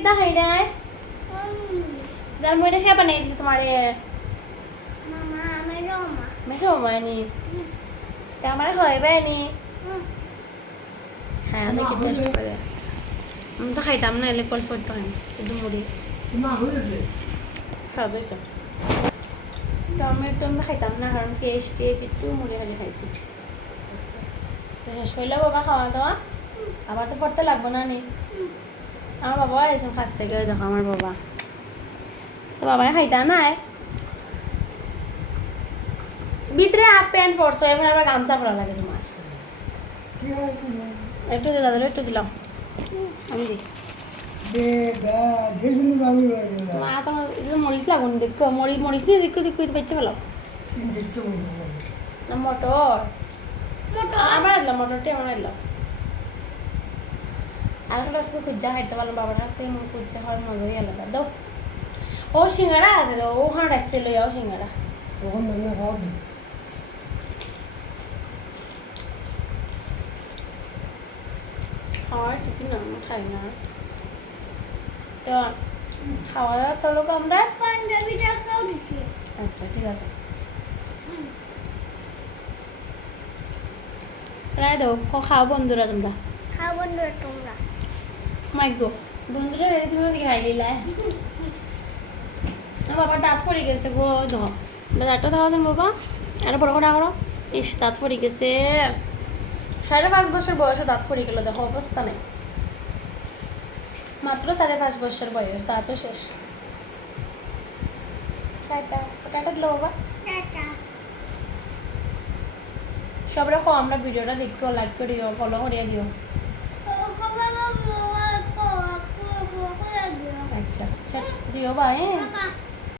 কিতা খাই নাই যার মইটা খেয়ে বানাই দিছি তোমারে মেখে মানি তা আমারে হয় বাইনি হ্যাঁ দেখি টেস্ট করে আমি তো খাইতাম না এলে কল ফট পাই শুধু মুড়ি সব হয়েছে টমেটো আমি খাইতাম না কারণ পেস্ট টেস্ট একটু মুড়ি খালি খাইছি তো শেষ হইলে বাবা খাওয়া দাওয়া আবার তো পড়তে লাগবো না নি আমার বাবা এসব কাছ থেকে দেখো আমার বাবা তো বাবাই খাইতা নাই ভিতরে হাফ প্যান্ট পরছো এখন আবার গামছা পরা লাগে তোমার একটু দে দাদা একটু দিলাম আমি দিই মা তোমার মরিচ লাগুন দেখো মরিচ দিয়ে দেখো দেখো বাচ্চা ফেলাও না মটর আমার দিলাম মটরটি আমার দিলাম আর কাছ থেকে খুঁজা খাইতে পারলাম বাবার কাছ থেকে মন খুঁজা হয় মজাই আলাদা দাও ও সিঙ্গারা আছে তো ও হাঁ রাখছে লইয়াও সিঙ্গারা খাওয়ার ঠিকই না আমরা খাই না তো খাওয়া দাওয়া চলো আমরা আচ্ছা ঠিক আছে রায় দাও খাও বন্ধুরা তোমরা মাইগো বন্ধুরা তুমি খাই দিলাই বাবা দাঁত পড়ে গেছে গো ধর দাঁতটা দেওয়া বাবা আর বড় করে করো ইস দাঁত পড়ে গেছে 5.5 বছর বয়সে দাঁত পড়ে গেল দেখো অবস্থা নেই মাত্র 5.5 বছর বয়স দাঁতও শেষ টাটা দিল বাবা সব রকম আমরা ভিডিওটা দেখো লাইক করিও ফলো করিয়া দিও আচ্ছা দিও ভাই